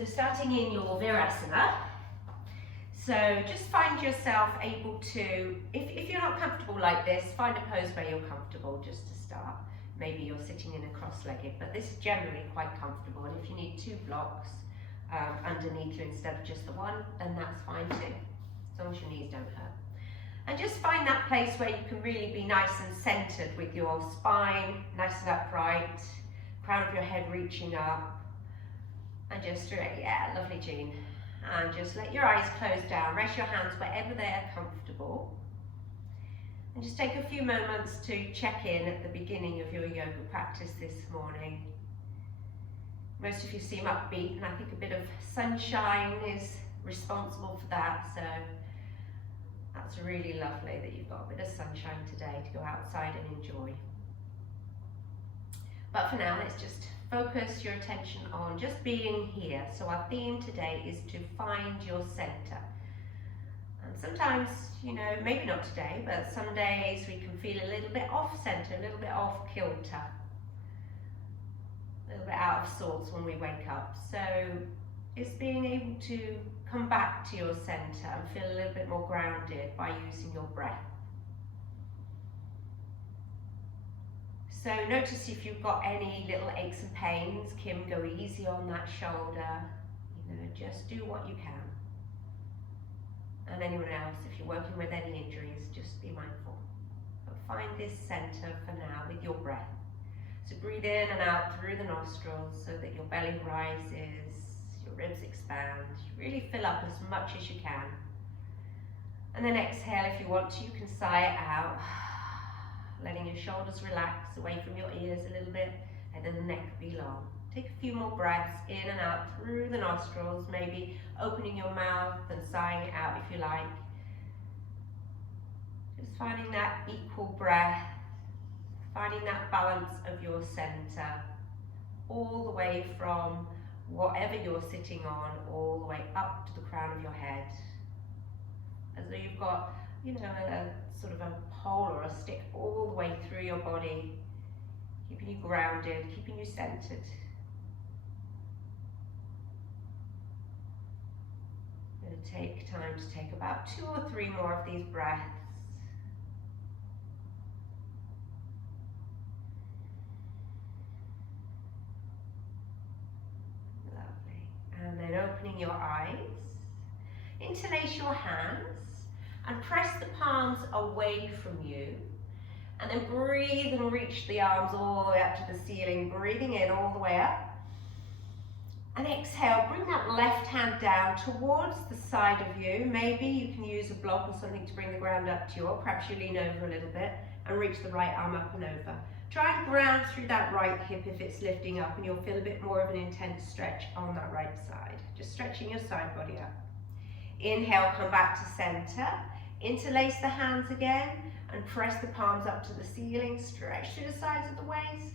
So starting in your Virasana. So just find yourself able to, if you're not comfortable like this, find a pose where you're comfortable just to start. Maybe you're sitting in a cross-legged, but this is generally quite comfortable. And if you need 2 blocks underneath you instead of just the one, then that's fine too, as long as your knees don't hurt. And just find that place where you can really be nice and centered with your spine nice and upright, crown of your head reaching up, and just straight, yeah, lovely, Jean. And just let your eyes close down, rest your hands wherever they're comfortable. And just take a few moments to check in at the beginning of your yoga practice this morning. Most of you seem upbeat, and I think a bit of sunshine is responsible for that, so that's really lovely that you've got a bit of sunshine today to go outside and enjoy. But for now, let's just focus your attention on just being here. So our theme today is to find your center. And sometimes, you know, maybe not today, but some days we can feel a little bit off center, a little bit off kilter, a little bit out of sorts when we wake up. So it's being able to come back to your center and feel a little bit more grounded by using your breath. So notice if you've got any little aches and pains. Kim, go easy on that shoulder. You know, just do what you can. And anyone else, if you're working with any injuries, just be mindful. But find this center for now with your breath. So breathe in and out through the nostrils so that your belly rises, your ribs expand. You really fill up as much as you can. And then exhale if you want to. You can sigh it out, letting your shoulders relax away from your ears a little bit, and then the neck be long. Take a few more breaths in and out through the nostrils, maybe opening your mouth and sighing it out if you like. Just finding that equal breath, finding that balance of your center, all the way from whatever you're sitting on, all the way up to the crown of your head. As though you've got, you know, a sort of a pole or a stick all the way through your body, keeping you grounded, keeping you centered. I'm going to take time to take about 2 or 3 more of these breaths. Lovely. And then opening your eyes, interlace your hands, and press the palms away from you, and then breathe and reach the arms all the way up to the ceiling, breathing in all the way up, and exhale, bring that left hand down towards the side of you. Maybe you can use a block or something to bring the ground up to you, or perhaps you lean over a little bit and reach the right arm up and over. Try and ground through that right hip if it's lifting up, and you'll feel a bit more of an intense stretch on that right side, just stretching your side body up. Inhale, come back to center. Interlace the hands again and press the palms up to the ceiling. Stretch through the sides of the waist.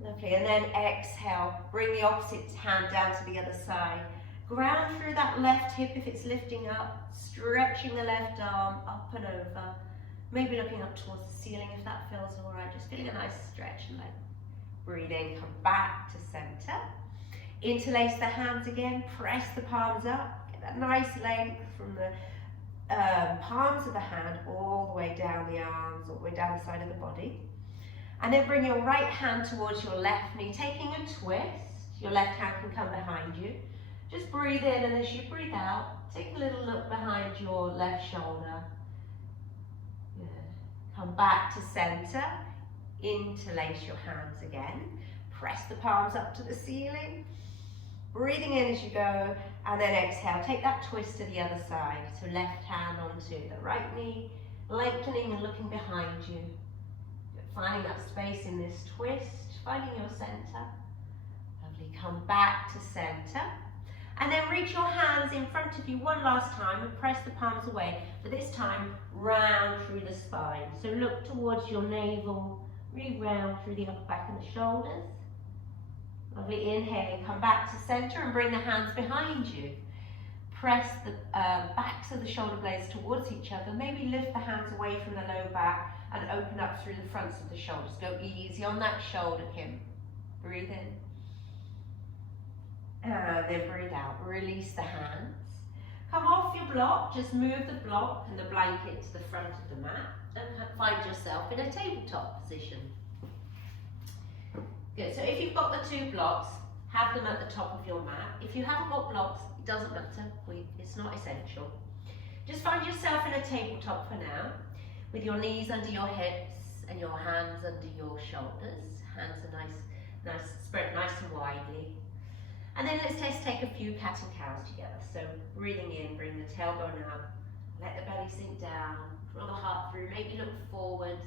Lovely. And then exhale, bring the opposite hand down to the other side. Ground through that left hip if it's lifting up. Stretching the left arm up and over. Maybe looking up towards the ceiling if that feels all right. Just feeling a nice stretch and then breathe in, come back to center. Interlace the hands again. Press the palms up. Get that nice length from the palms of the hand all the way down the arms, all the way down the side of the body. And then bring your right hand towards your left knee, taking a twist. Your left hand can come behind you. Just breathe in, and as you breathe out, take a little look behind your left shoulder. Good. Come back to center. Interlace your hands again. Press the palms up to the ceiling. Breathing in as you go, and then exhale. Take that twist to the other side. So left hand onto the right knee, lengthening and looking behind you. Finding that space in this twist, finding your center. Lovely. Come back to center. And then reach your hands in front of you one last time and press the palms away. But this time, round through the spine. So look towards your navel, really round through the upper back and the shoulders. Lovely. Inhale, come back to center and bring the hands behind you. Press the backs of the shoulder blades towards each other. Maybe lift the hands away from the low back and open up through the fronts of the shoulders. Go easy on that shoulder, Kim. Breathe in. And then breathe out, release the hands. Come off your block, just move the block and the blanket to the front of the mat and find yourself in a tabletop position. Good, so if you've got the two blocks, have them at the top of your mat. If you haven't got blocks, it doesn't matter, it's not essential. Just find yourself in a tabletop for now, with your knees under your hips and your hands under your shoulders. Hands are spread nice and widely. And then let's just take a few cat and cows together. So breathing in, bring the tailbone up, let the belly sink down, draw the heart through, maybe look forwards.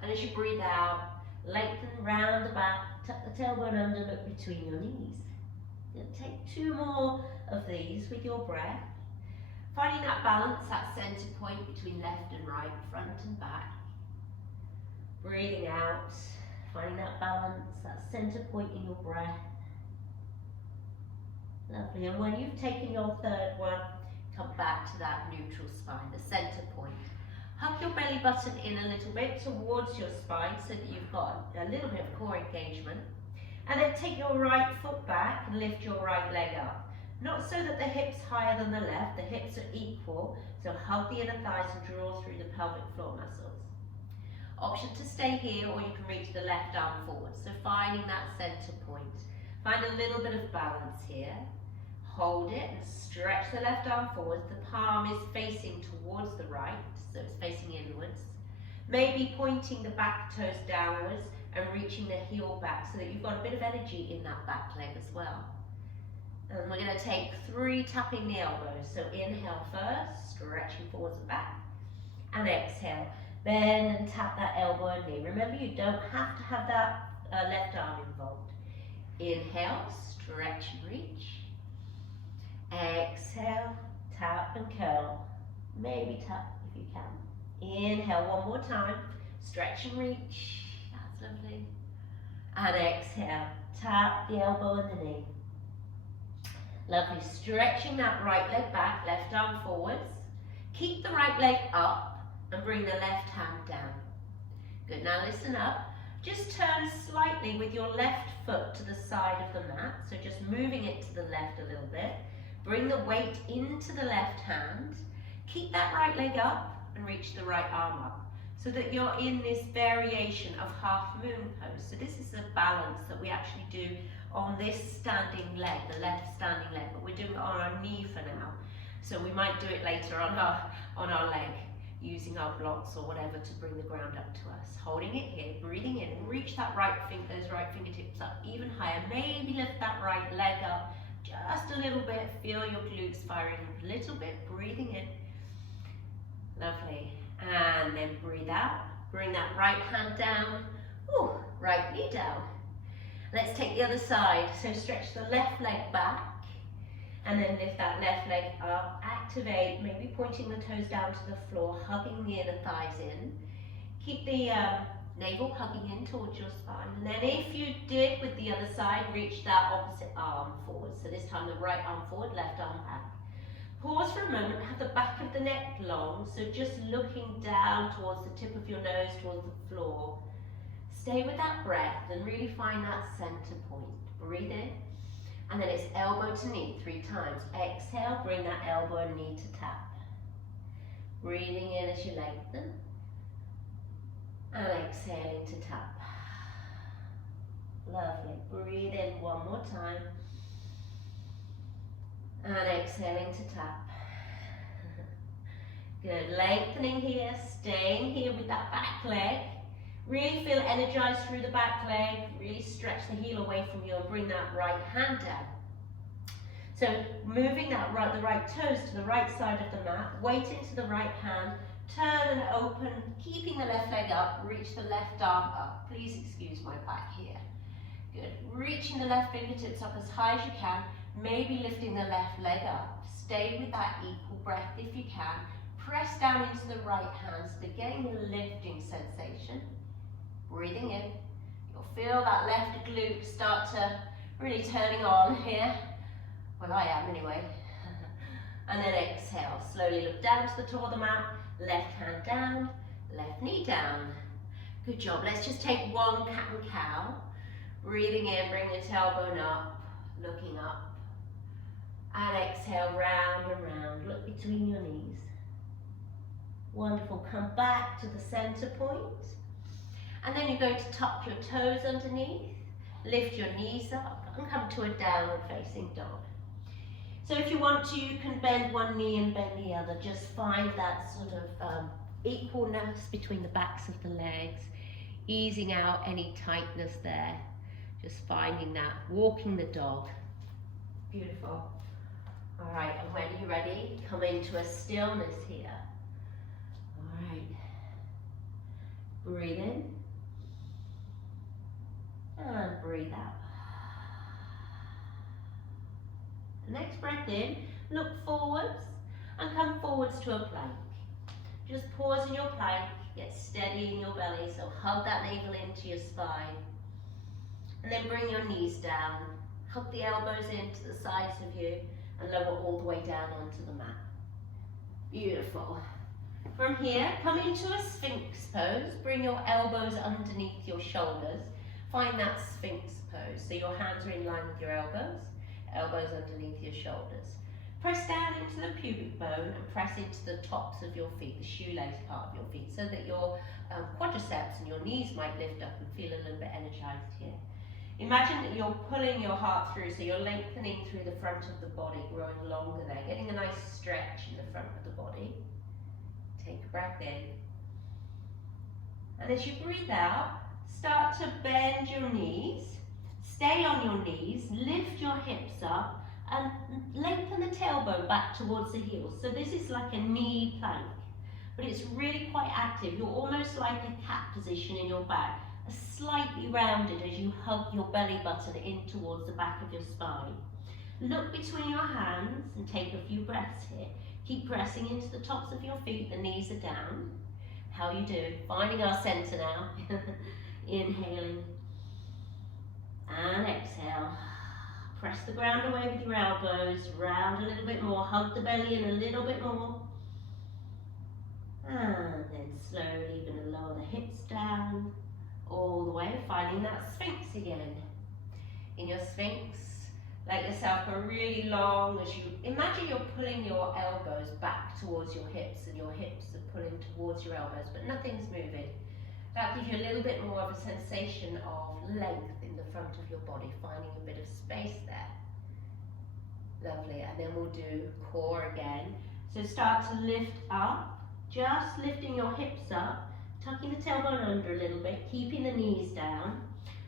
And as you breathe out, lengthen round the back, tuck the tailbone under, look between your knees. Then take two more of these with your breath. Finding that balance, that center point between left and right, front and back. Breathing out, finding that balance, that center point in your breath. Lovely, and when you've taken your third one, come back to that neutral spine, the center point. Hug your belly button in a little bit towards your spine so that you've got a little bit of core engagement. And then take your right foot back and lift your right leg up. Not so that the hip's higher than the left, the hips are equal, so hug the inner thighs and draw through the pelvic floor muscles. Option to stay here, or you can reach the left arm forward. So finding that center point. Find a little bit of balance here. Hold it and stretch the left arm forwards. The palm is facing towards the right, so it's facing inwards. Maybe pointing the back toes downwards and reaching the heel back so that you've got a bit of energy in that back leg as well. And we're going to take 3 tapping the elbows. So inhale first, stretching forwards and back. And exhale, bend and tap that elbow and knee. Remember, you don't have to have that left arm involved. Inhale, stretch and reach. Exhale, tap and curl. Maybe tap if you can. Inhale one more time, stretch and reach. That's lovely. And exhale, tap the elbow and the knee. Lovely, stretching that right leg back, left arm forwards. Keep the right leg up and bring the left hand down. Good, now listen up. Just turn slightly with your left foot to the side of the mat. So just moving it to the left a little bit. Bring the weight into the left hand. Keep that right leg up and reach the right arm up. So that you're in this variation of half moon pose. So this is a balance that we actually do on this standing leg, the left standing leg, but we're doing it on our knee for now. So we might do it later on our leg, using our blocks or whatever to bring the ground up to us. Holding it here, breathing in, and reach that those right fingertips up even higher. Maybe lift that right leg up just a little bit. Feel your glutes firing a little bit, breathing in. Lovely. And then breathe out. Bring that right hand down. Ooh, right knee down. Let's take the other side. So stretch the left leg back and then lift that left leg up. Activate, maybe pointing the toes down to the floor, hugging the inner thighs in. Keep the navel hugging in towards your spine. And then if you did with the other side, reach that opposite arm forward. So this time the right arm forward, left arm back. Pause for a moment, have the back of the neck long, so just looking down towards the tip of your nose, towards the floor. Stay with that breath and really find that center point. Breathe in, and then it's elbow to knee 3 times. Exhale, bring that elbow and knee to tap. Breathing in as you lengthen, and exhaling to tap. Lovely. Breathe in one more time. And exhaling to tap. Good, lengthening here, staying here with that back leg. Really feel energized through the back leg. Really stretch the heel away from you and bring that right hand down. So moving that the right toes to the right side of the mat, weight into the right hand, turn and open, keeping the left leg up, reach the left arm up. Please excuse my back here. Good, reaching the left fingertips up as high as you can. Maybe lifting the left leg up. Stay with that equal breath if you can. Press down into the right hand so they're getting a lifting sensation. Breathing in. You'll feel that left glute start to really turning on here. Well, I am anyway. And then exhale. Slowly look down to the toe of the mat. Left hand down, left knee down. Good job. Let's just take one cat and cow. Breathing in, bring the tailbone up. looking up. And exhale, round and round. Look between your knees. Wonderful. Come back to the center point. And then you're going to tuck your toes underneath, lift your knees up, and come to a downward facing dog. So if you want to, you can bend one knee and bend the other. Just find that sort of equalness between the backs of the legs, easing out any tightness there. Just finding that, walking the dog. Beautiful. All right, and when you're ready, come into a stillness here. All right. Breathe in. And breathe out. Next breath in, look forwards and come forwards to a plank. Just pause in your plank, get steady in your belly, so hug that navel into your spine. And then bring your knees down, hug the elbows into the sides of you and lower all the way down onto the mat. Beautiful. From here, come into a Sphinx pose, bring your elbows underneath your shoulders. Find that Sphinx pose, so your hands are in line with your elbows, elbows underneath your shoulders. Press down into the pubic bone and press into the tops of your feet, the shoelace part of your feet, so that your quadriceps and your knees might lift up and feel a little bit energized here. Imagine that you're pulling your heart through, so you're lengthening through the front of the body, growing longer there, getting a nice stretch in the front of the body. Take a breath in. And as you breathe out, start to bend your knees, stay on your knees, lift your hips up and lengthen the tailbone back towards the heels. So this is like a knee plank, but it's really quite active. You're almost like a cat position in your back, slightly rounded as you hug your belly button in towards the back of your spine. Look between your hands and take a few breaths here. Keep pressing into the tops of your feet, the knees are down. How you doing? Finding our center now. Inhaling and exhale. Press the ground away with your elbows, round a little bit more, hug the belly in a little bit more. And then slowly going to lower the hips down, all the way, finding that Sphinx again. In your Sphinx, let yourself go really long as you imagine you're pulling your elbows back towards your hips and your hips are pulling towards your elbows, but nothing's moving. That gives you a little bit more of a sensation of length in the front of your body, finding a bit of space there. Lovely, and then we'll do core again. So start to lift up, just lifting your hips up, tucking the tailbone under a little bit, keeping the knees down,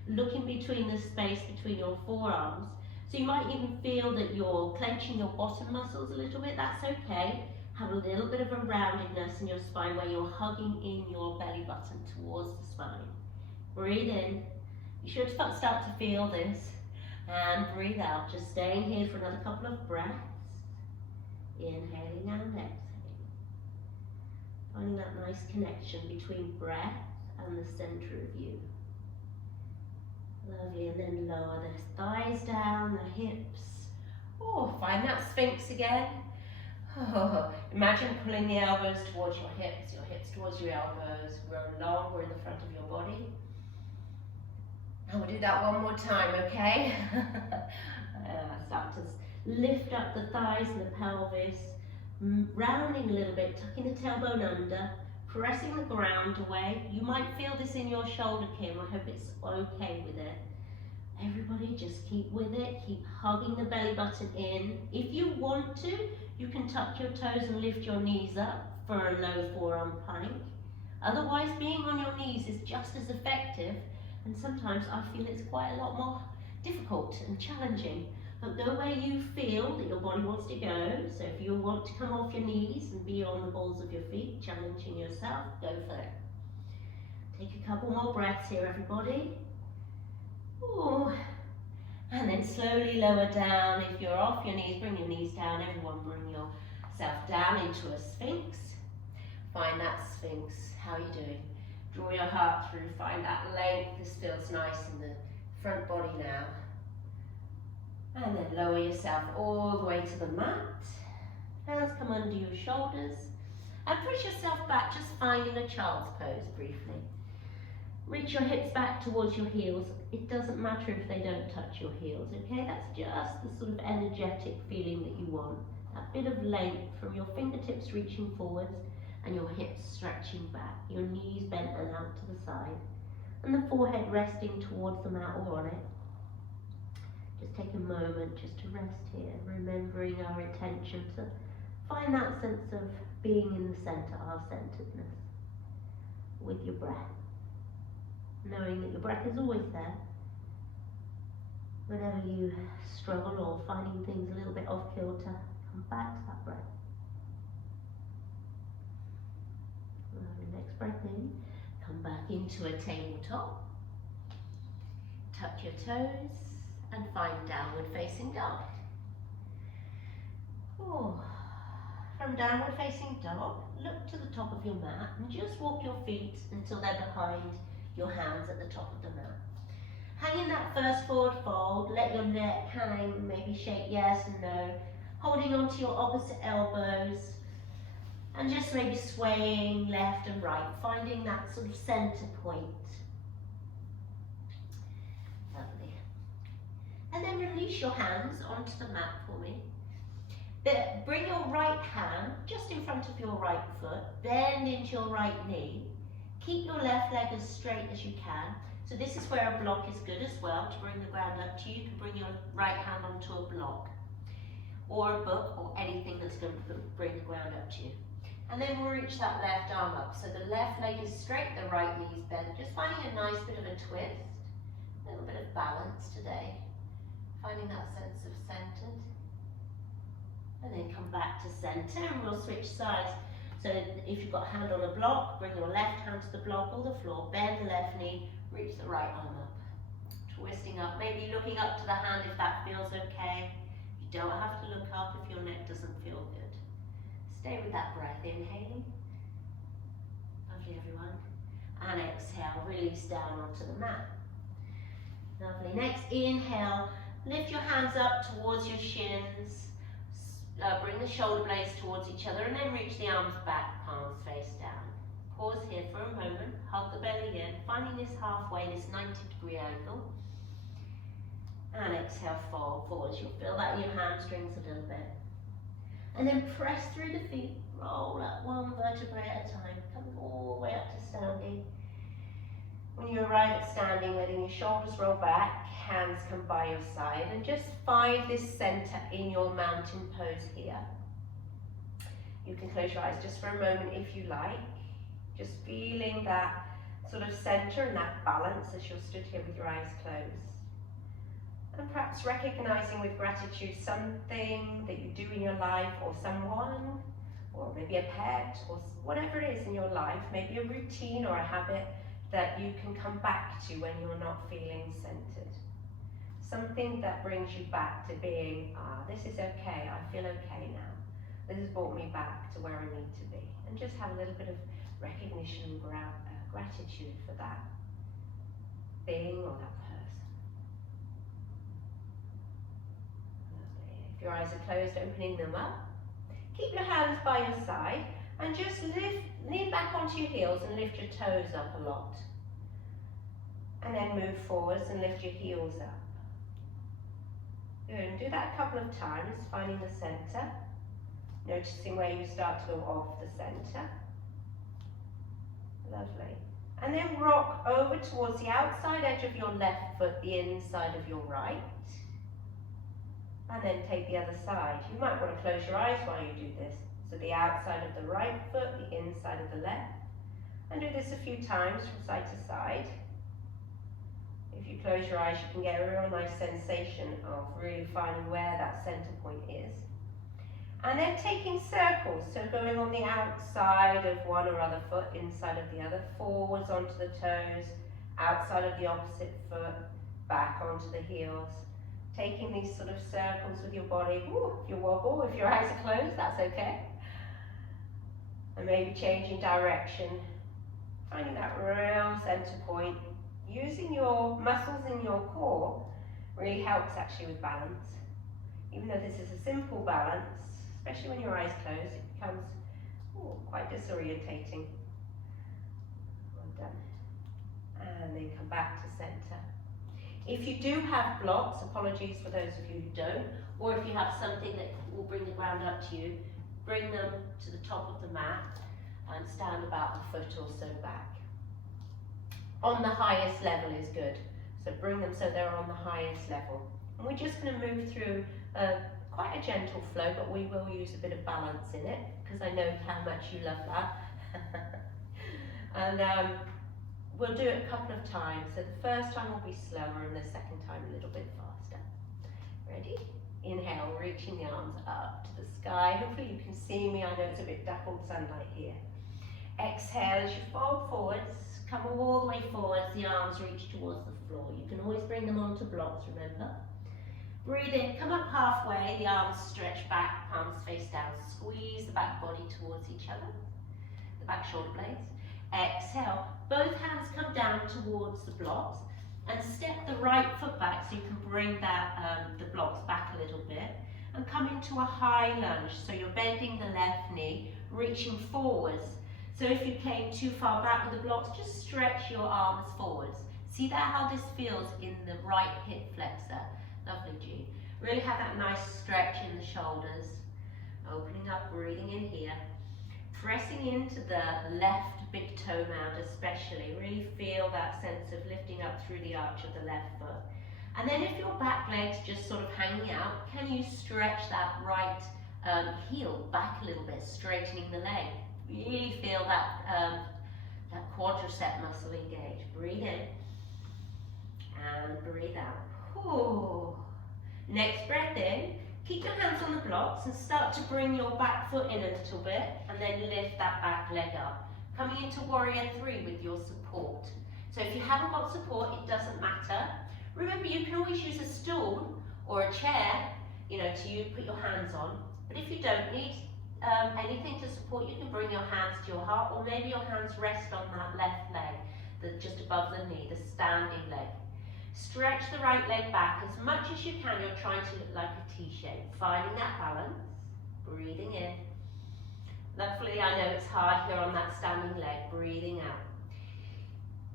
looking between the space between your forearms. So you might even feel that you're clenching your bottom muscles a little bit, that's okay. Have a little bit of a roundedness in your spine where you're hugging in your belly button towards the spine. Breathe in. You should start to feel this. And breathe out, just staying here for another couple of breaths. Inhaling and exhaling. Finding that nice connection between breath and the center of you. Lovely, and then lower the thighs down, the hips. Oh, find that Sphinx again. Oh, imagine pulling the elbows towards your hips towards your elbows, grow longer in the front of your body. And we'll do that one more time, okay? Start to lift up the thighs and the pelvis, rounding a little bit, tucking the tailbone under, pressing the ground away. You might feel this in your shoulder, Kim. I hope it's okay with it. Everybody just keep with it, keep hugging the belly button in. If you want to, you can tuck your toes and lift your knees up for a low forearm plank. Otherwise, being on your knees is just as effective, and sometimes I feel it's quite a lot more difficult and challenging. But go where you feel that your body wants to go. So if you want to come off your knees and be on the balls of your feet, challenging yourself, go for it. Take a couple more breaths here, everybody. Ooh. And then slowly lower down. If you're off your knees, bring your knees down. Everyone bring yourself down into a Sphinx. Find that Sphinx. How are you doing? Draw your heart through. Find that length. This feels nice in the front body now. And then lower yourself all the way to the mat. Hands come under your shoulders. And push yourself back, just finding a child's pose briefly. Reach your hips back towards your heels. It doesn't matter if they don't touch your heels, okay? That's just the sort of energetic feeling that you want. That bit of length from your fingertips reaching forwards and your hips stretching back, your knees bent and out to the side, and the forehead resting towards the mat or on it. Just take a moment just to rest here, remembering our intention to find that sense of being in the center, our centeredness, with your breath. Knowing that your breath is always there. Whenever you struggle or finding things a little bit off kilter, come back to that breath. Next breath in, come back into a tabletop. Tuck your toes and find downward facing dog. Oh. From downward facing dog, look to the top of your mat and just walk your feet until they're behind your hands at the top of the mat. Hang in that first forward fold, let your neck hang, maybe shake yes and no, holding onto your opposite elbows and just maybe swaying left and right, finding that sort of center point. Lovely. And then release your hands onto the mat for me. Bring your right hand just in front of your right foot, bend into your right knee. Keep your left leg as straight as you can. So this is where a block is good as well, to bring the ground up to you. You can bring your right hand onto a block or a book or anything that's going to bring the ground up to you. And then we'll reach that left arm up. So the left leg is straight, the right knee is bent. Just finding a nice bit of a twist, a little bit of balance today. Finding that sense of centered. And then come back to center and we'll switch sides. So if you've got a hand on a block, bring your left hand to the block or the floor, bend the left knee, reach the right arm up. Twisting up, maybe looking up to the hand if that feels okay. You don't have to look up if your neck doesn't feel good. Stay with that breath, inhaling. Lovely, everyone. And exhale, release down onto the mat. Lovely. Next, inhale, lift your hands up towards your shins. Bring the shoulder blades towards each other and then reach the arms back, palms face down. Pause here for a moment, hug the belly in, finding this halfway, this 90-degree angle. And exhale, fold forwards. You'll feel that in your hamstrings a little bit. And then press through the feet, roll up one vertebrae at a time, coming all the way up to standing. When you arrive at standing, letting your shoulders roll back, hands come by your side, and just find this center in your mountain pose here. You can close your eyes just for a moment if you like, just feeling that sort of center and that balance as you're stood here with your eyes closed. And perhaps recognizing with gratitude something that you do in your life, or someone, or maybe a pet, or whatever it is in your life, maybe a routine or a habit that you can come back to when you're not feeling centered. Something that brings you back to being, this is okay, I feel okay now. This has brought me back to where I need to be. And just have a little bit of recognition and gratitude for that thing or that person. Lovely. If your eyes are closed, opening them up. Keep your hands by your side and just lean back onto your heels and lift your toes up a lot. And then move forwards and lift your heels up. Good, and do that a couple of times, finding the center. Noticing where you start to go off the center. Lovely. And then rock over towards the outside edge of your left foot, the inside of your right. And then take the other side. You might want to close your eyes while you do this. So the outside of the right foot, the inside of the left. And do this a few times from side to side. If you close your eyes, you can get a real nice sensation of really finding where that center point is. And then taking circles, so going on the outside of one or other foot, inside of the other, forwards onto the toes, outside of the opposite foot, back onto the heels. Taking these sort of circles with your body. Ooh, if you wobble, if your eyes are closed, that's okay. And maybe changing direction, finding that real center point. Using your muscles in your core really helps actually with balance. Even though this is a simple balance, especially when your eyes close, it becomes quite disorientating. Well done. and then come back to center. If you do have blocks, apologies for those of you who don't, or if you have something that will bring the ground up to you, bring them to the top of the mat and stand about a foot or so back. On the highest level is good, so bring them so they're on the highest level. And we're just going to move through quite a gentle flow, but we will use a bit of balance in it, because I know how much you love that. And we'll do it a couple of times. So the first time will be slower and the second time a little bit faster. Ready? Inhale, reaching the arms up to the sky. Hopefully you can see me. I know it's a bit dappled sunlight here. Exhale as you fold forwards. Come all the way forwards. The arms reach towards the floor. You can always bring them onto blocks, remember? Breathe in, come up halfway. The arms stretch back, palms face down. Squeeze the back body towards each other. The back shoulder blades. Exhale, both hands come down towards the blocks and step the right foot back so you can bring that the blocks back a little bit and come into a high lunge. So you're bending the left knee, reaching forwards. So if you came too far back with the blocks, just stretch your arms forwards. See that how this feels in the right hip flexor? Lovely, G. Really have that nice stretch in the shoulders. Opening up, breathing in here. Pressing into the left big toe mound especially. Really feel that sense of lifting up through the arch of the left foot. And then if your back leg's just sort of hanging out, can you stretch that right heel back a little bit, straightening the leg? Really feel that, that quadricep muscle engage. Breathe in and breathe out. Ooh. Next breath in. Keep your hands on the blocks and start to bring your back foot in a little bit and then lift that back leg up. Coming into Warrior 3 with your support. So if you haven't got support, it doesn't matter. Remember, you can always use a stool or a chair, you know, to put your hands on. But if you don't need anything to support, you can bring your hands to your heart, or maybe your hands rest on that left leg, just above the knee, the standing leg. Stretch the right leg back as much as you can. You're trying to look like a T shape. Finding that balance. Breathing in. Luckily, I know it's hard here on that standing leg. Breathing out.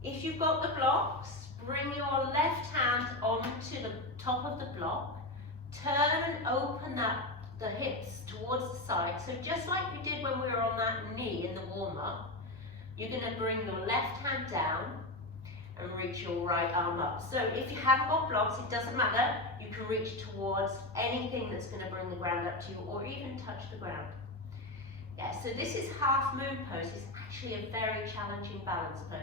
If you've got the blocks, bring your left hand onto the top of the block. Turn and open the hips towards the side. So just like you did when we were on that knee in the warm-up, you're going to bring your left hand down and reach your right arm up. So if you haven't got blocks, it doesn't matter. You can reach towards anything that's going to bring the ground up to you, or even touch the ground. Yeah, so this is half moon pose. It's actually a very challenging balance pose.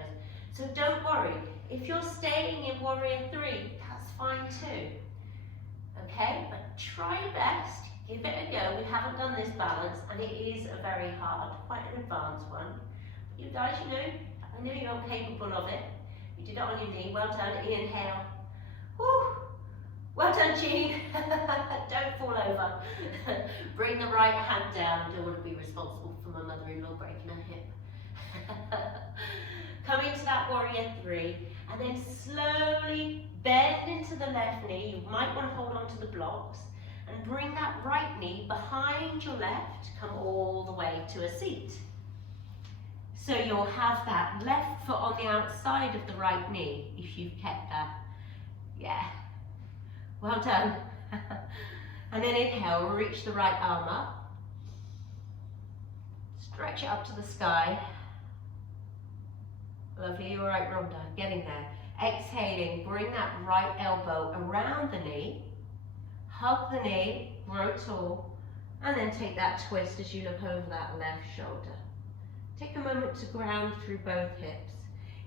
So don't worry. If you're staying in Warrior 3, that's fine too. Okay, but try your best. Give it a go. We haven't done this balance, and it is a very hard, quite an advanced one. But you guys, you know, I know you're capable of it. You did it on your knee. Well done. Inhale. Woo. Well done, Jean. Don't fall over. Bring the right hand down. I don't want to be responsible for my mother-in-law breaking her hip. Come into that Warrior 3, and then slowly bend into the left knee. You might want to hold on to the blocks, and bring that right knee behind your left. Come all the way to a seat. So you'll have that left foot on the outside of the right knee, if you've kept that. Yeah. Well done. And then inhale, reach the right arm up. Stretch it up to the sky. Lovely, you're right, Rhonda, getting there. Exhaling, bring that right elbow around the knee. Hug the knee, grow tall. And then take that twist as you look over that left shoulder. Take a moment to ground through both hips.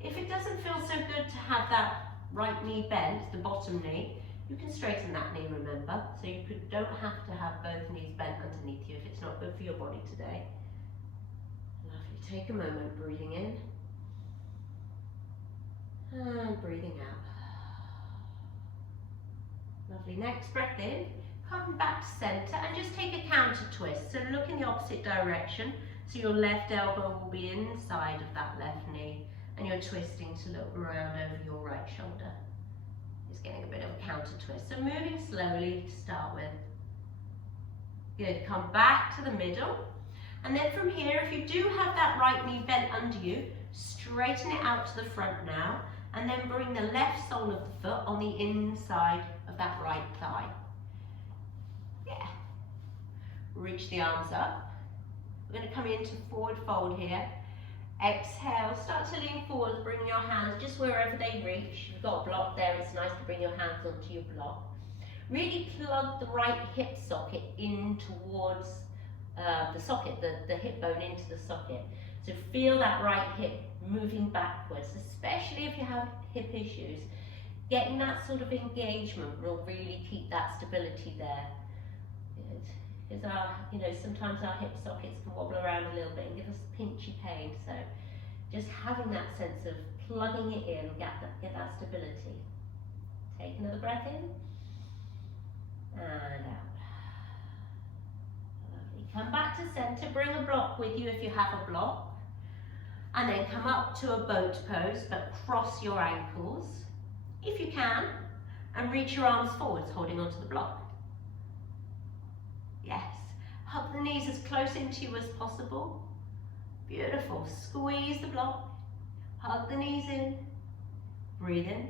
If it doesn't feel so good to have that right knee bent, the bottom knee, you can straighten that knee, remember. So you don't have to have both knees bent underneath you if it's not good for your body today. Lovely. Take a moment, breathing in. And breathing out. Lovely. Next breath in. Come back to center and just take a counter twist. So look in the opposite direction. So your left elbow will be inside of that left knee, and you're twisting to look around over your right shoulder. Just getting a bit of a counter twist. So moving slowly to start with. Good. Come back to the middle. And then from here, if you do have that right knee bent under you, straighten it out to the front now. and then bring the left sole of the foot on the inside of that right thigh. Yeah. Reach the arms up. We're going to come into forward fold here. Exhale, start to lean forward, bring your hands just wherever they reach. You've got a block there, it's nice to bring your hands onto your block. Really plug the right hip socket in towards the socket, the hip bone into the socket. So feel that right hip moving backwards, especially if you have hip issues. Getting that sort of engagement will really keep that stability there. Because sometimes our hip sockets can wobble around a little bit and give us pinchy pain. So just having that sense of plugging it in, get that stability. Take another breath in and out. Lovely. Come back to center. Bring a block with you if you have a block. And then come up to a boat pose, but cross your ankles if you can, and reach your arms forwards, holding onto the block. Yes. Hug the knees as close into you as possible. Beautiful. Squeeze the block. Hug the knees in. Breathe in.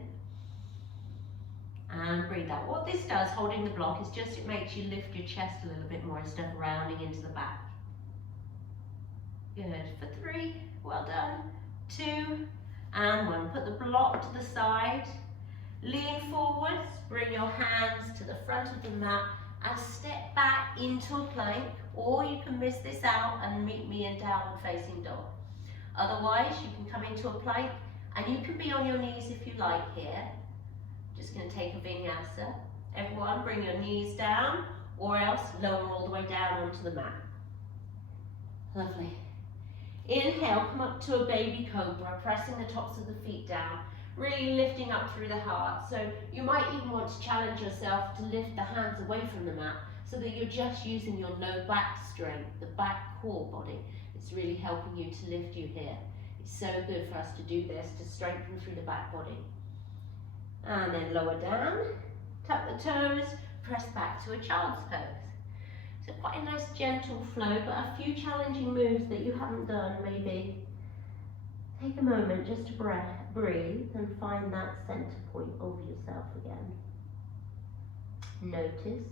And breathe out. What this does, holding the block, is just it makes you lift your chest a little bit more instead of rounding into the back. Good. For 3. Well done. 2 and 1. Put the block to the side. Lean forwards. Bring your hands to the front of the mat. And step back into a plank, or you can miss this out and meet me in downward facing dog. Otherwise, you can come into a plank and you can be on your knees if you like here. Just going to take a vinyasa. Everyone, bring your knees down, or else lower all the way down onto the mat. Lovely. Inhale, come up to a baby cobra, pressing the tops of the feet down. Really lifting up through the heart. So you might even want to challenge yourself to lift the hands away from the mat so that you're just using your low back strength, the back core body. It's really helping you to lift you here. It's so good for us to do this, to strengthen through the back body. And then lower down, tuck the toes, press back to a child's pose. So quite a nice gentle flow, but a few challenging moves that you haven't done maybe. Take a moment just to breathe and find that center point of yourself again. Notice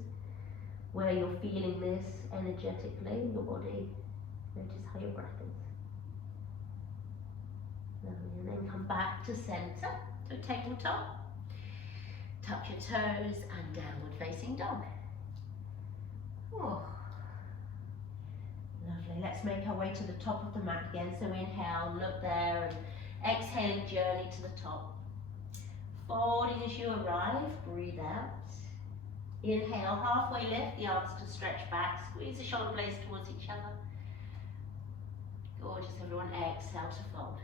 where you're feeling this energetically in your body. Notice how your breath is. Lovely. And then come back to center, to tabletop. Tuck your toes and downward facing dog. Oh. Lovely. Let's make our way to the top of the mat again. So inhale, look there, and exhale, journey to the top. Folding as you arrive, breathe out. Inhale, halfway lift, the arms to stretch back, squeeze the shoulder blades towards each other. Gorgeous, everyone. Exhale to fold.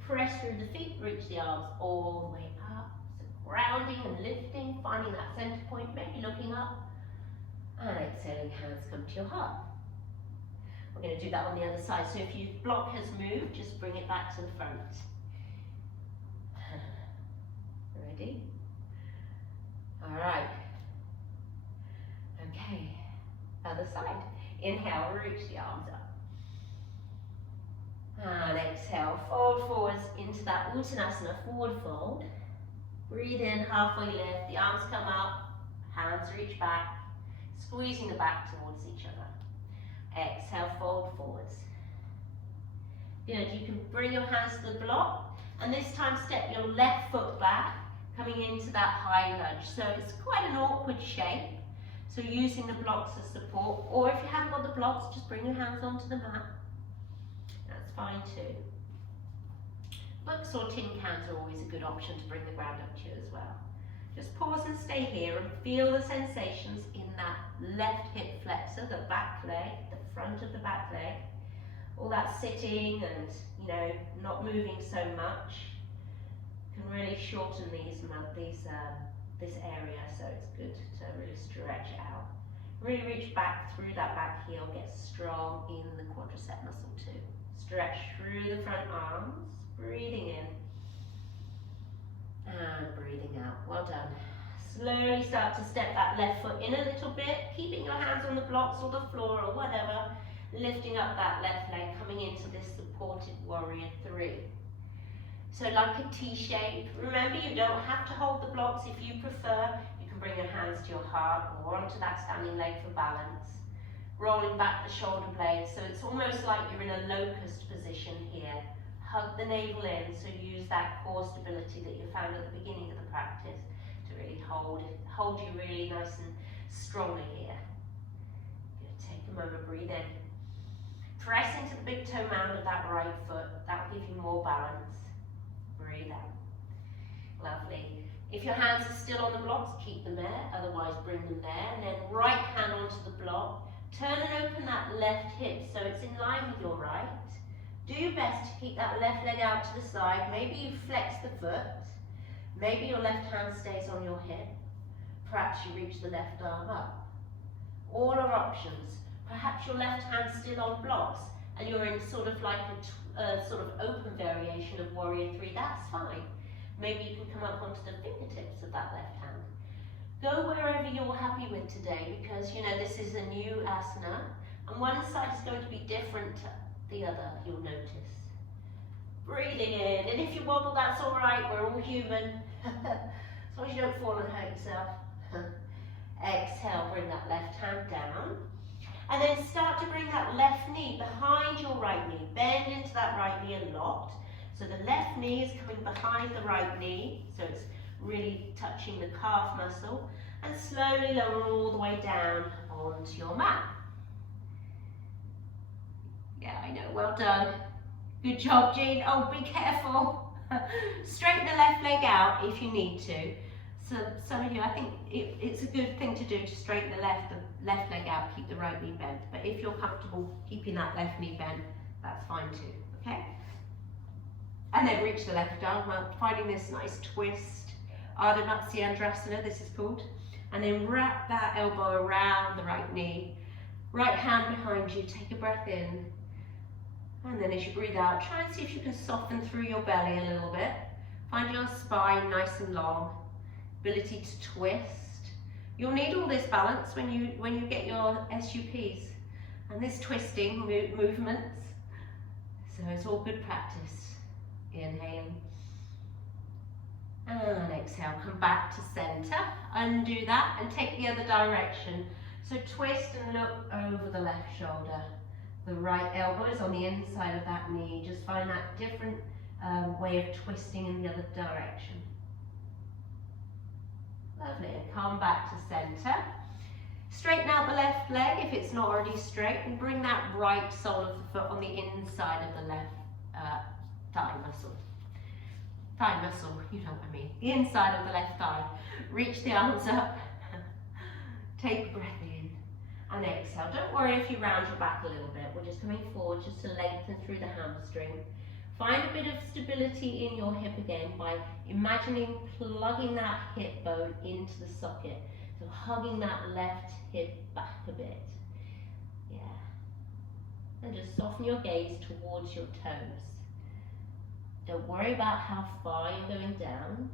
Press through the feet, reach the arms all the way up. So grounding and lifting, finding that center point, maybe looking up. And exhaling, hands come to your heart. We're going to do that on the other side. So if your block has moved, just bring it back to the front. Ready? All right. Okay. Other side. Inhale, reach the arms up. And exhale, fold forwards into that Uttanasana, forward fold. Breathe in, halfway lift, the arms come up, hands reach back, squeezing the back towards each other. Exhale, fold forwards. Good, you can bring your hands to the block, and this time step your left foot back, coming into that high lunge. So it's quite an awkward shape. So using the blocks as support, or if you haven't got the blocks, just bring your hands onto the mat. That's fine too. Books or tin cans are always a good option to bring the ground up to you as well. Just pause and stay here and feel the sensations in that left hip flexor, the back leg, the front of the back leg. All that sitting and, not moving so much can really shorten this area, so it's good to really stretch out. Really reach back through that back heel, get strong in the quadricep muscle too. Stretch through the front arms, breathing in and breathing out. Well done. Slowly start to step that left foot in a little bit, keeping your hands on the blocks or the floor or whatever, lifting up that left leg, coming into this supported warrior 3. So like a T shape. Remember, you don't have to hold the blocks. If you prefer, you can bring your hands to your heart or onto that standing leg for balance. Rolling back the shoulder blades, so it's almost like you're in a locust position here. Hug the navel in, so use that core stability that you found at the beginning of the practice to really hold you really nice and strongly here. Good. Take a moment, breathe in. Press into the big toe mound of that right foot. That will give you more balance. Breathe out. Lovely. If your hands are still on the blocks, keep them there, otherwise bring them there. And then right hand onto the block. Turn and open that left hip so it's in line with your right. Do your best to keep that left leg out to the side. Maybe you flex the foot. Maybe your left hand stays on your hip. Perhaps you reach the left arm up. All are options. Perhaps your left hand's still on blocks and you're in sort of like a sort of open variation of Warrior 3. That's fine. Maybe you can come up onto the fingertips of that left hand. Go wherever you're happy with today, because you know this is a new asana and one side is going to be different to the other, you'll notice. Breathing in, and if you wobble, that's all right, we're all human. As long as you don't fall and hurt yourself. Exhale, bring that left hand down. And then start to bring that left knee behind your right knee. Bend into that right knee a lot. So the left knee is coming behind the right knee, so it's really touching the calf muscle, and slowly lower all the way down onto your mat. Yeah, I know, well done. Good job, Jean. Oh, be careful. Straighten the left leg out if you need to. So some of you, I think it's a good thing to do to straighten the left leg out, keep the right knee bent. But if you're comfortable keeping that left knee bent, that's fine too, okay? And then reach the left arm, finding this nice twist. Ardha Matsyendrasana, this is called. And then wrap that elbow around the right knee. Right hand behind you, take a breath in. And then as you breathe out, try and see if you can soften through your belly a little bit. Find your spine nice and long. Ability to twist. You'll need all this balance when you get your SUPs. And this twisting movements. So it's all good practice. Inhaling. And exhale, come back to center, undo that and take the other direction. So twist and look over the left shoulder. The right elbow is on the inside of that knee. Just find that different way of twisting in the other direction. Lovely, and come back to center. Straighten out the left leg if it's not already straight, and bring that right sole of the foot on the inside of the left thigh muscle. Thigh muscle, you know what I mean. The inside of the left thigh. Reach the arms up. Take a breath in and exhale. Don't worry if you round your back a little bit. We're just coming forward just to lengthen through the hamstring. Find a bit of stability in your hip again by imagining plugging that hip bone into the socket. So hugging that left hip back a bit. Yeah. And just soften your gaze towards your toes. Don't worry about how far you're going down.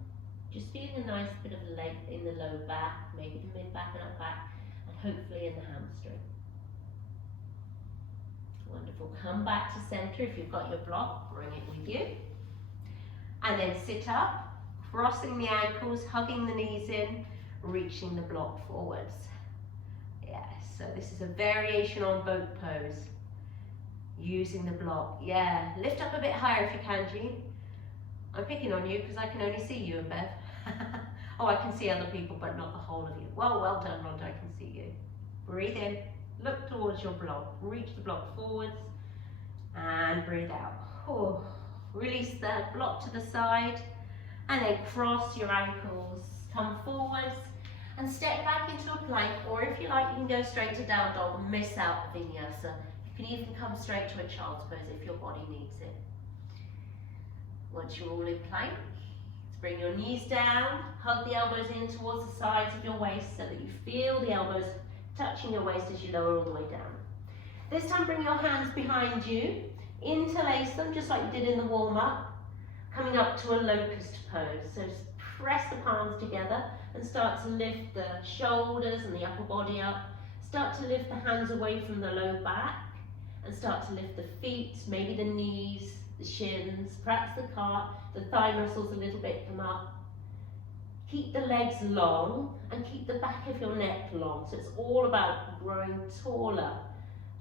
Just feeling a nice bit of length in the low back, maybe the mid back and up back, and hopefully in the hamstring. Wonderful. Come back to center if you've got your block, bring it with you. And then sit up, crossing the ankles, hugging the knees in, reaching the block forwards. Yes, so this is a variation on boat pose. Using the block. Yeah, lift up a bit higher if you can, Jean. I'm picking on you because I can only see you and Bev. Oh, I can see other people, but not the whole of you. Well done, Rhonda, I can see you. Breathe in, look towards your block, reach the block forwards, and breathe out. Oh, release the block to the side, and then cross your ankles, come forwards, and step back into a plank, or if you like, you can go straight to down dog and miss out the vinyasa. You can even come straight to a child's pose if your body needs it. Once you're all in plank, bring your knees down, hug the elbows in towards the sides of your waist so that you feel the elbows touching your waist as you lower all the way down. This time bring your hands behind you, interlace them just like you did in the warm-up, coming up to a locust pose. So press the palms together and start to lift the shoulders and the upper body up. Start to lift the hands away from the low back and start to lift the feet, maybe the knees, the shins, perhaps the thigh muscles a little bit come up. Keep the legs long and keep the back of your neck long. So it's all about growing taller.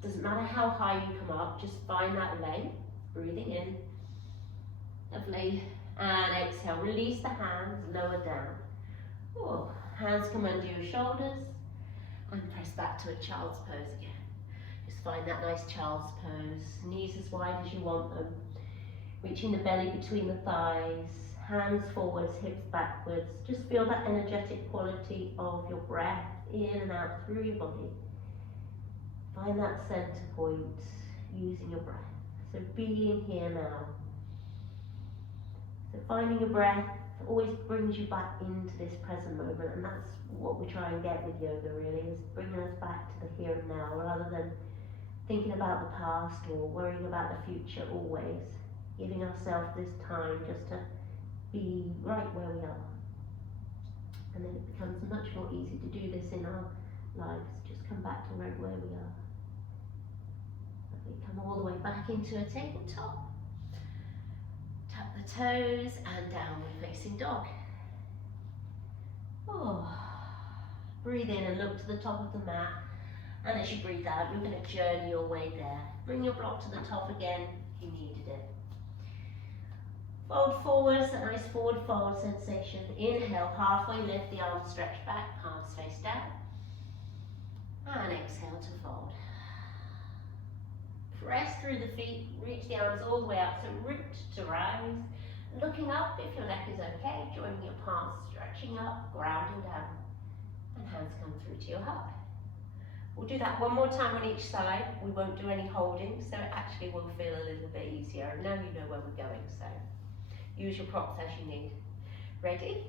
Doesn't matter how high you come up, just find that length. Breathing in. Lovely. And exhale, release the hands, lower down. Oh, hands come under your shoulders and press back to a child's pose again. Just find that nice child's pose. Knees as wide as you want them. Reaching the belly between the thighs. Hands forwards, hips backwards. Just feel that energetic quality of your breath in and out through your body. Find that center point using your breath. So being here now. So finding your breath always brings you back into this present moment, and that's what we try and get with yoga really, is bringing us back to the here and now rather than thinking about the past or worrying about the future always. Giving ourselves this time just to be right where we are. And then it becomes much more easy to do this in our lives. Just come back to right where we are. We come all the way back into a tabletop. Tap the toes and downward facing dog. Oh. Breathe in and look to the top of the mat. And as you breathe out, you're going to journey your way there. Bring your block to the top again if you needed it. Fold forwards, a nice forward fold sensation. Inhale, halfway lift, the arms stretch back, palms face down. And exhale to fold. Press through the feet, reach the arms all the way up, so root to rise. Looking up if your neck is okay, joining your palms, stretching up, grounding down. And hands come through to your heart. We'll do that one more time on each side. We won't do any holding, so it actually will feel a little bit easier. And now you know where we're going, so use your props as you need. Ready?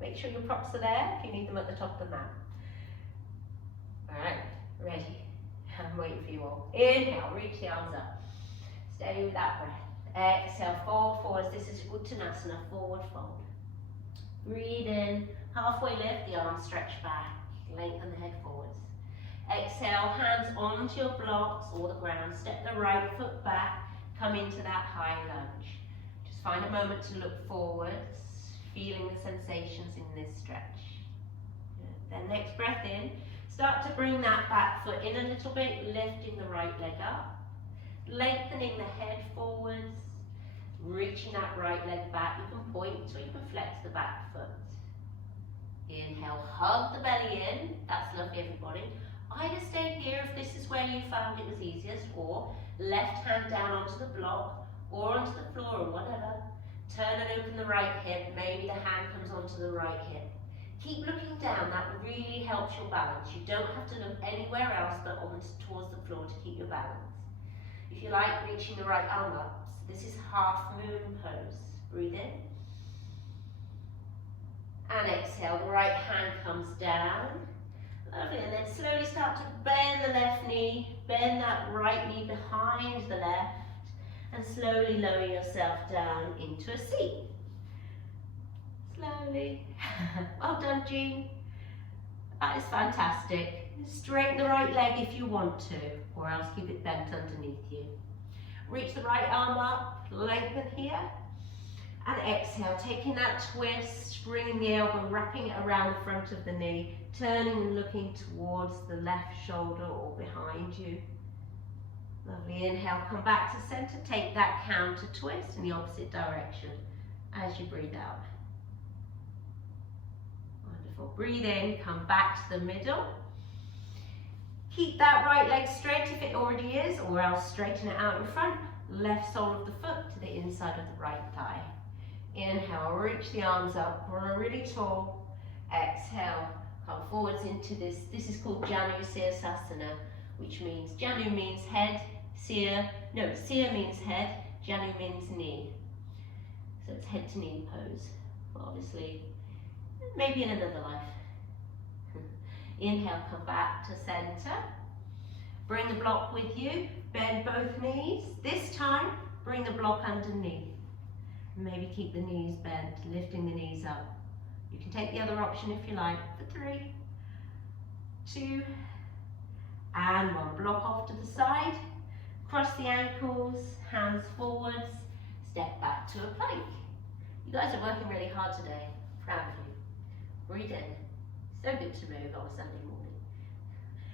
Make sure your props are there if you need them at the top of the mat. Alright, ready. I'm waiting for you all. Inhale, reach the arms up. Steady with that breath. Exhale, fold forwards. This is Uttanasana, forward fold. Breathe in, halfway lift, the arms stretch back. Lengthen the head forwards. Exhale, hands onto your blocks or the ground. Step the right foot back. Come into that high lunge. Just find a moment to look forwards, feeling the sensations in this stretch. Good. Then next breath in. Start to bring that back foot in a little bit, lifting the right leg up. Lengthening the head forwards. Reaching that right leg back. You can point or you can flex the back foot. Inhale, hug the belly in. That's lovely, everybody. Either stay here if this is where you found it was easiest, or left hand down onto the block or onto the floor or whatever. Turn and open the right hip. Maybe the hand comes onto the right hip. Keep looking down. That really helps your balance. You don't have to look anywhere else but towards the floor to keep your balance. If you like, reaching the right arm up. So this is half moon pose. Breathe in. And exhale. The right hand comes down. Lovely. And then slowly start to bend the left knee. Bend that right knee behind the left. And slowly lower yourself down into a seat. Slowly. Well done, Jean. That is fantastic. Straighten the right leg if you want to, or else keep it bent underneath you. Reach the right arm up, lengthen here. And exhale, taking that twist, bringing the elbow, wrapping it around the front of the knee, turning and looking towards the left shoulder or behind you. Lovely. Inhale, come back to center. Take that counter twist in the opposite direction as you breathe out. Wonderful. Breathe in, come back to the middle. Keep that right leg straight if it already is, or else straighten it out in front. Left sole of the foot to the inside of the right thigh. Inhale, reach the arms up, grow really tall. Exhale, come forwards into this. This is called Janu Sirsasana, which means, Janu means head, Sir means head, Janu means knee. So it's head to knee pose. Well, obviously, maybe in another life. Inhale, come back to center. Bring the block with you. Bend both knees. This time, bring the block underneath. Maybe keep the knees bent, lifting the knees up. You can take the other option if you like. For 3, 2, and 1. Block off to the side. Cross the ankles, hands forwards. step back to a plank. You guys are working really hard today. Proud of you. Breathe in. So good to move on a Sunday morning.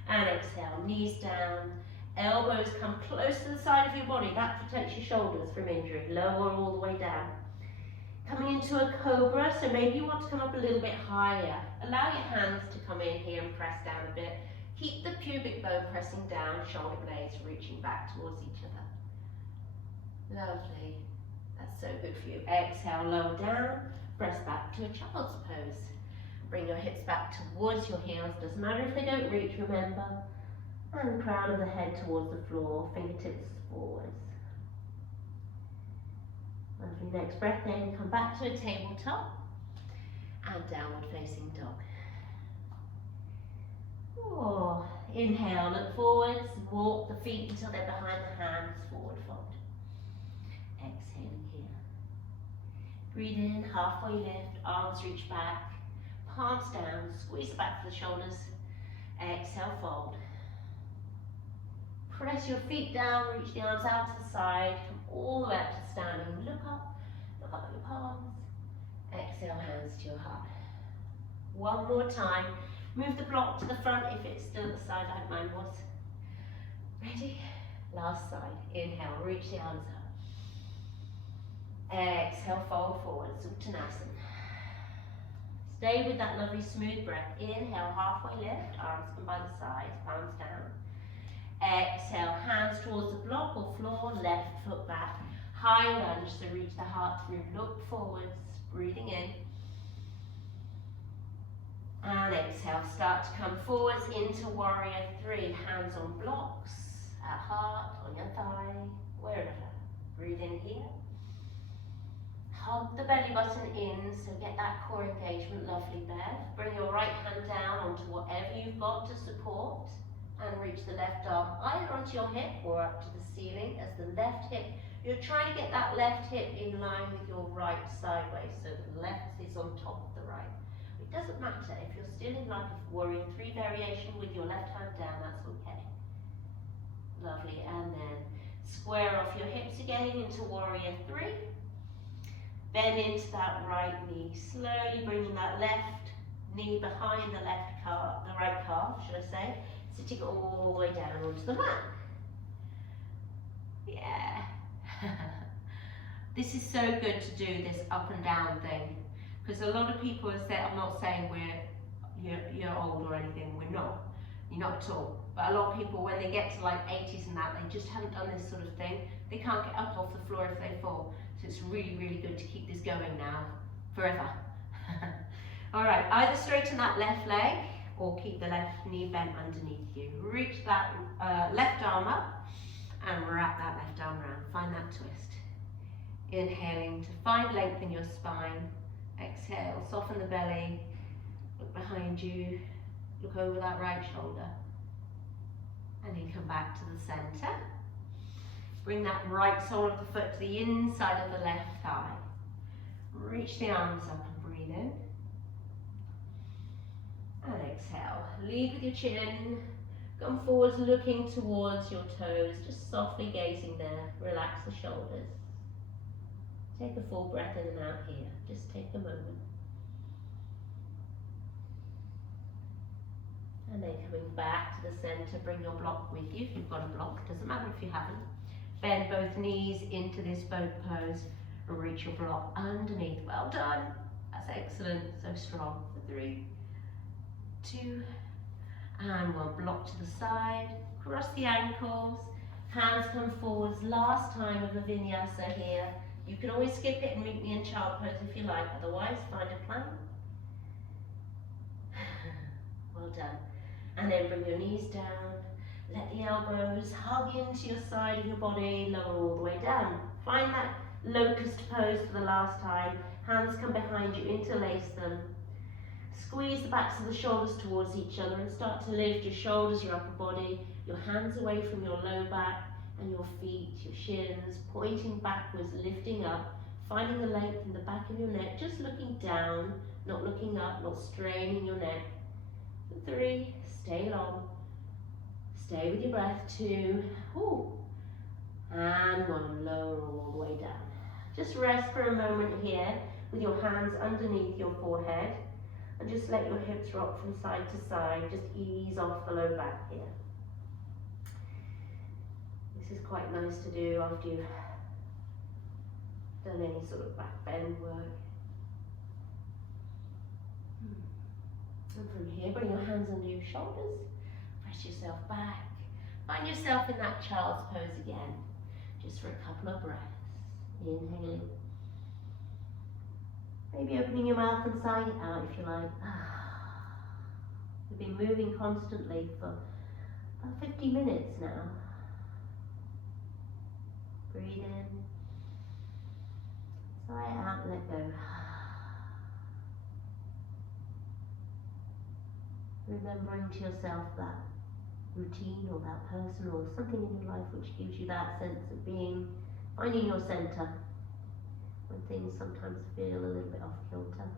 And exhale, knees down, elbows come close to the side of your body. That protects your shoulders from injury. Lower all the way down. Coming into a cobra, so maybe you want to come up a little bit higher. Allow your hands to come in here and press down a bit. Keep the pubic bone pressing down, shoulder blades reaching back towards each other. Lovely. That's so good for you. Exhale, lower down, press back to a child's pose. Bring your hips back towards your heels. Doesn't matter if they don't reach, remember. And crown of the head towards the floor, fingertips forwards. And for your next breath in, come back to a tabletop and downward facing dog. Oh, inhale, look forwards, walk the feet until they're behind the hands, forward fold. Exhaling here. Breathe in, halfway lift, arms reach back, palms down, squeeze back to the shoulders. Exhale, fold. Press your feet down, reach the arms out to the side, come all the way up to standing. Look up at your palms. Exhale, hands to your heart. One more time. Move the block to the front if it's still at the side like mine was. Ready? Last side. Inhale, reach the arms up. Exhale, fold forward, Uttanasana. Stay with that lovely smooth breath. Inhale, halfway lift, arms come by the sides, palms down. Exhale, hands towards the block or floor, left foot back. High lunge, so reach the heart through, look forwards, breathing in. And exhale, start to come forwards into warrior three. Hands on blocks, at heart, on your thigh, wherever. Breathe in here. Hug the belly button in, so get that core engagement, lovely Bev. Bring your right hand down onto whatever you've got to support and reach the left arm either onto your hip or up to the ceiling as the left hip. You're trying to get that left hip in line with your right sideways, so the left is on top of the right. It doesn't matter if you're still in like a warrior three variation with your left hand down, that's okay. Lovely, and then square off your hips again into warrior three. Bend into that right knee, slowly bringing that left knee behind the left calf, the right calf, should I say, sitting all the way down onto the mat. Yeah. This is so good to do this up and down thing, because a lot of people have said, I'm not saying you're old or anything, we're not. You're not at all. But a lot of people, when they get to like 80s and that, they just haven't done this sort of thing. They can't get up off the floor if they fall. So it's really, really good to keep this going now, forever. All right, either straighten that left leg or keep the left knee bent underneath you. Reach that left arm up and wrap that left arm around. Find that twist. Inhaling to find length in your spine. Exhale, soften the belly. Look behind you. Look over that right shoulder. And then come back to the center. Bring that right sole of the foot to the inside of the left thigh. Reach the arms up and breathe in. And exhale. Lead with your chin. Come forwards looking towards your toes. Just softly gazing there. Relax the shoulders. Take a full breath in and out here. Just take a moment. And then coming back to the center, bring your block with you if you've got a block. Doesn't matter if you haven't. Bend both knees into this boat pose and reach your block underneath. Well done. That's excellent. So strong. 3, 2, and 1. Block to the side. Cross the ankles. Hands come forwards. Last time of the vinyasa here. You can always skip it and meet me in child pose if you like. Otherwise, find a plank. Well done. And then bring your knees down. Let the elbows hug into your side of your body, lower all the way down. Find that locust pose for the last time. Hands come behind you, interlace them. Squeeze the backs of the shoulders towards each other and start to lift your shoulders, your upper body, your hands away from your low back and your feet, your shins, pointing backwards, lifting up, finding the length in the back of your neck, just looking down, not looking up, not straining your neck. 3, stay long. Stay with your breath. 2, and 1, lower all the way down. Just rest for a moment here with your hands underneath your forehead and just let your hips rock from side to side. Just ease off the low back here. This is quite nice to do after you've done any sort of back bend work. And from here, bring your hands under your shoulders, press yourself back. Find yourself in that child's pose again, just for a couple of breaths. Inhaling. Maybe opening your mouth and sighing it out if you like. We've been moving constantly for about 50 minutes now. Breathe in. Sigh it out and let go. Remembering to yourself that routine or that person or something in your life which gives you that sense of being, finding your center when things sometimes feel a little bit off kilter.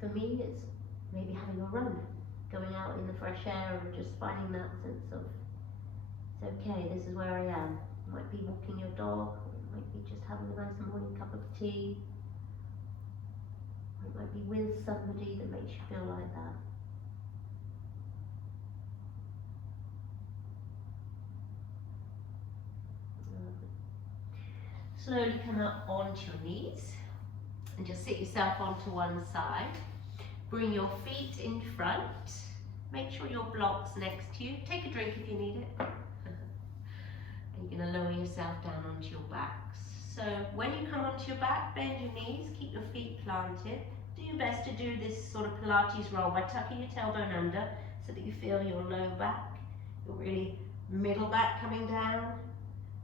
For me, it's maybe having a run, going out in the fresh air and just finding that sense of, it's okay, this is where I am. It might be walking your dog, or it might be just having a nice morning cup of tea. It might be with somebody that makes you feel like that. Slowly come up onto your knees and just sit yourself onto one side. Bring your feet in front. Make sure your block's next to you. Take a drink if you need it. And you're going to lower yourself down onto your backs. So when you come onto your back, bend your knees, keep your feet planted. Do your best to do this sort of Pilates roll by tucking your tailbone under so that you feel your low back, your really middle back coming down,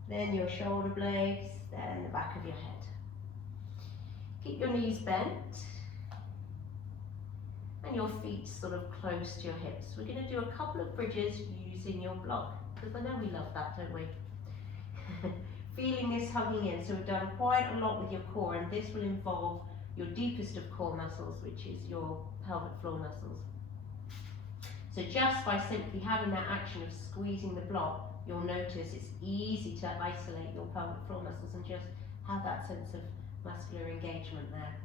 then your shoulder blades, then the back of your head. Keep your knees bent and your feet sort of close to your hips. We're going to do a couple of bridges using your block, because I know we love that, don't we? Feeling this hugging in. So we've done quite a lot with your core, and this will involve your deepest of core muscles, which is your pelvic floor muscles. So just by simply having that action of squeezing the block, you'll notice it's easy to isolate your pelvic floor muscles and just have that sense of muscular engagement there.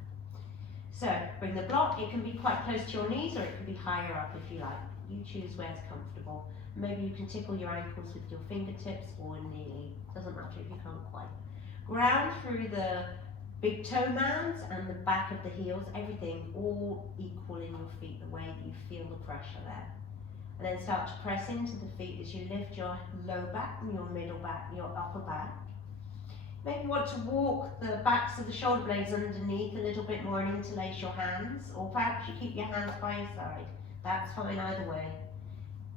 So bring the block. It can be quite close to your knees or it can be higher up if you like. You choose where's comfortable. Maybe you can tickle your ankles with your fingertips or nearly. Doesn't matter if you can't quite. Ground through the big toe mounds and the back of the heels, everything all equal in your feet, the way that you feel the pressure there. And then start to press into the feet as you lift your low back and your middle back, your upper back. Maybe you want to walk the backs of the shoulder blades underneath a little bit more and interlace your hands, or perhaps you keep your hands by your side. That's fine either way.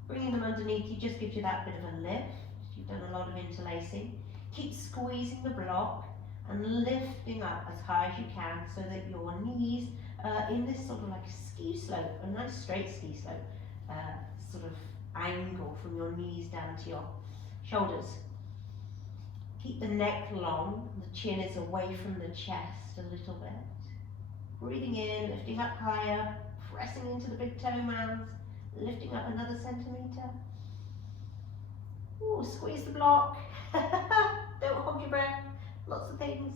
Bringing them underneath you just gives you that bit of a lift. You've done a lot of interlacing. Keep squeezing the block and lifting up as high as you can so that your knees are in this sort of like a ski slope, a nice straight ski slope, sort of angle from your knees down to your shoulders. Keep the neck long, the chin is away from the chest a little bit. Breathing in, lifting up higher, pressing into the big toe mounds, lifting up another centimetre. Ooh, squeeze the block. Don't hold your breath. Lots of things.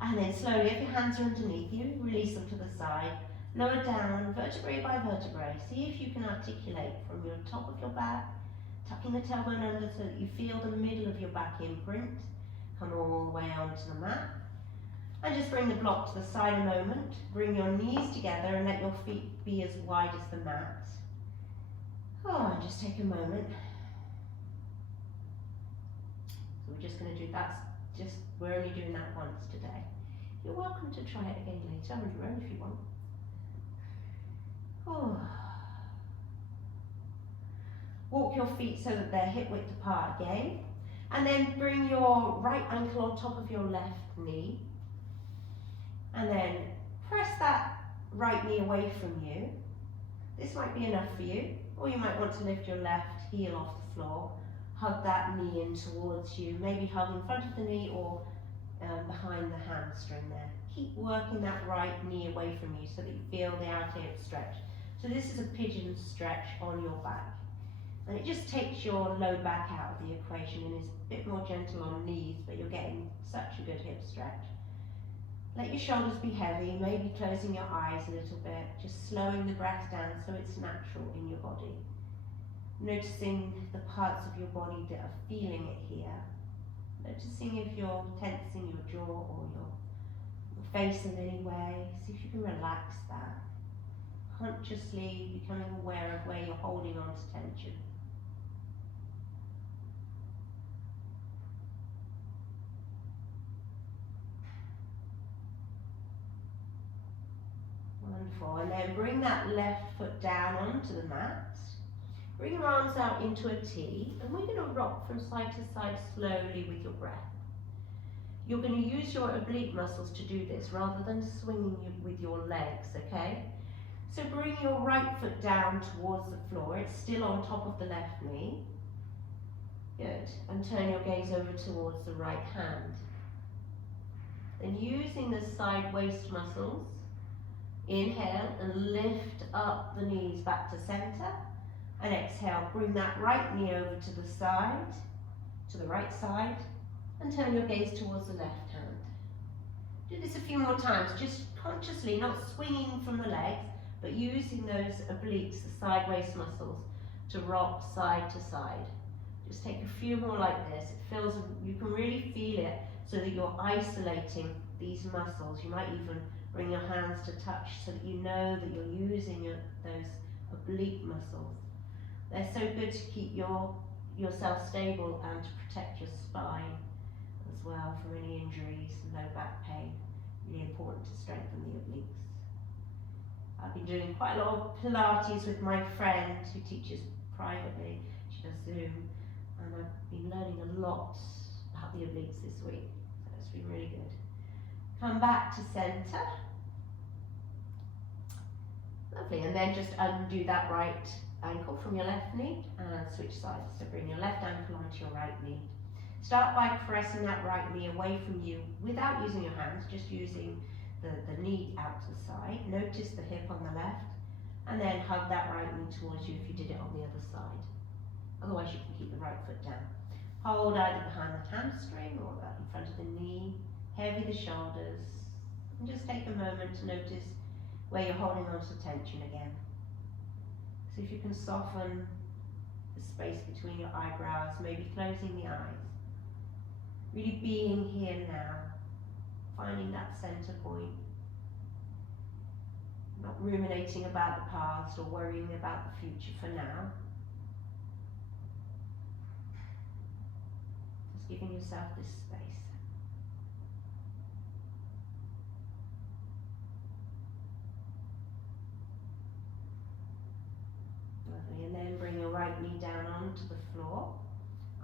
And then slowly, if your hands are underneath you, release them to the side. Lower down, vertebrae by vertebrae. See if you can articulate from your top of your back, tucking the tailbone under so that you feel the middle of your back imprint. Come all the way onto the mat. And just bring the block to the side a moment. Bring your knees together and let your feet be as wide as the mat. Oh, and just take a moment. So we're just going to do that. We're only doing that once today. You're welcome to try it again later on your own if you want. Oh. Walk your feet so that they're hip width apart again. And then bring your right ankle on top of your left knee. And then press that right knee away from you. This might be enough for you. Or you might want to lift your left heel off the floor. Hug that knee in towards you. Maybe hug in front of the knee or behind the hamstring there. Keep working that right knee away from you so that you feel the outer hip stretch. So this is a pigeon stretch on your back. And it just takes your low back out of the equation and is a bit more gentle on knees, but you're getting such a good hip stretch. Let your shoulders be heavy, maybe closing your eyes a little bit, just slowing the breath down so it's natural in your body. Noticing the parts of your body that are feeling it here. Noticing if you're tensing your jaw or your face in any way. See if you can relax that. Consciously becoming aware of where you're holding on to tension. Wonderful. And then bring that left foot down onto the mat. Bring your arms out into a T, and we're going to rock from side to side slowly with your breath. You're going to use your oblique muscles to do this rather than swinging with your legs, okay? So bring your right foot down towards the floor. It's still on top of the left knee. Good. And turn your gaze over towards the right hand. Then using the side waist muscles, inhale and lift up the knees back to center. And exhale, bring that right knee over to the side, to the right side, and turn your gaze towards the left hand. Do this a few more times, just consciously, not swinging from the legs, but using those obliques, the side waist muscles, to rock side to side. Just take a few more like this. It feels, you can really feel it, so that you're isolating these muscles. You might even bring your hands to touch so that you know that you're using those oblique muscles. They're so good to keep yourself stable and to protect your spine as well from any injuries and low back pain. Really important to strengthen the obliques. I've been doing quite a lot of Pilates with my friend who teaches privately. She does Zoom, and I've been learning a lot about the obliques this week. So it's been really good. Come back to center. Lovely, and then just undo that right ankle from your left knee and switch sides. So bring your left ankle onto your right knee. Start by pressing that right knee away from you without using your hands, just using the knee out to the side. Notice the hip on the left, and then hug that right knee towards you if you did it on the other side. Otherwise you can keep the right foot down. Hold either behind the hamstring or in front of the knee. Heavy the shoulders. And just take a moment to notice where you're holding on to tension again. See if you can soften the space between your eyebrows, maybe closing the eyes. Really being here now, finding that center point. Not ruminating about the past or worrying about the future for now. Just giving yourself this space. And then bring your right knee down onto the floor.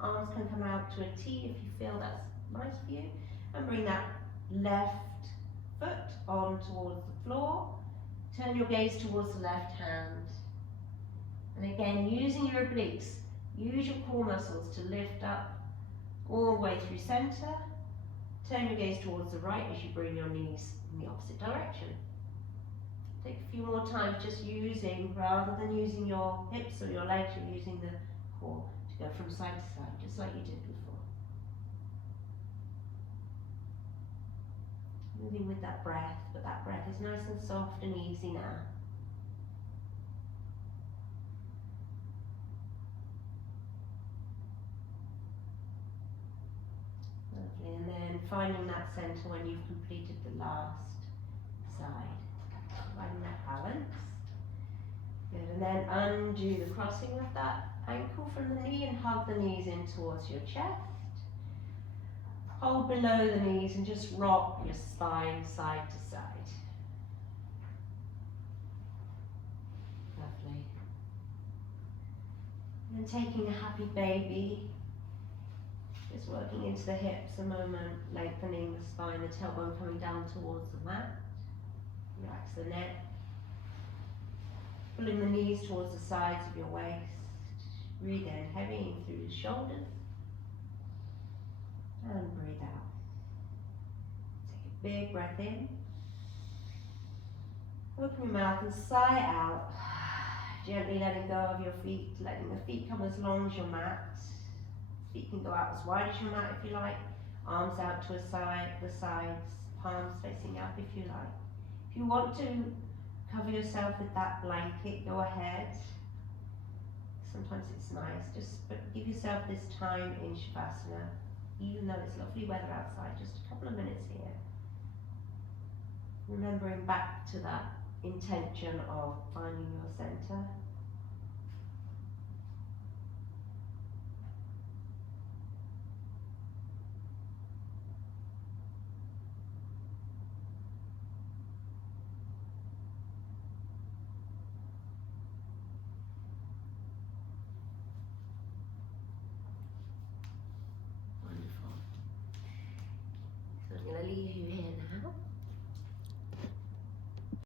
Arms can come out to a T if you feel that's nice for you. And bring that left foot on towards the floor. Turn your gaze towards the left hand. And again, using your obliques, use your core muscles to lift up all the way through center. Turn your gaze towards the right as you bring your knees in the opposite direction. Take a few more times just using, rather than using your hips or your legs, you're using the core to go from side to side, just like you did before. Moving with that breath, but that breath is nice and soft and easy now. Lovely, and then finding that center when you've completed the last side. Finding that balance. Good, and then undo the crossing of that ankle from the knee and hug the knees in towards your chest. Hold below the knees and just rock your spine side to side. Lovely. And then taking a happy baby, just working into the hips a moment, lengthening the spine, the tailbone coming down towards the mat. Relax the neck, pulling the knees towards the sides of your waist. Breathe in, heavy through the shoulders, and breathe out. Take a big breath in, open your mouth and sigh out. Gently letting go of your feet, letting the feet come as long as your mat. Feet can go out as wide as your mat if you like. Arms out to the sides, palms facing up if you like. If you want to cover yourself with that blanket, go ahead. Sometimes it's nice, but give yourself this time in Shavasana, even though it's lovely weather outside, just a couple of minutes here. Remembering back to that intention of finding your center. So I'm going to leave you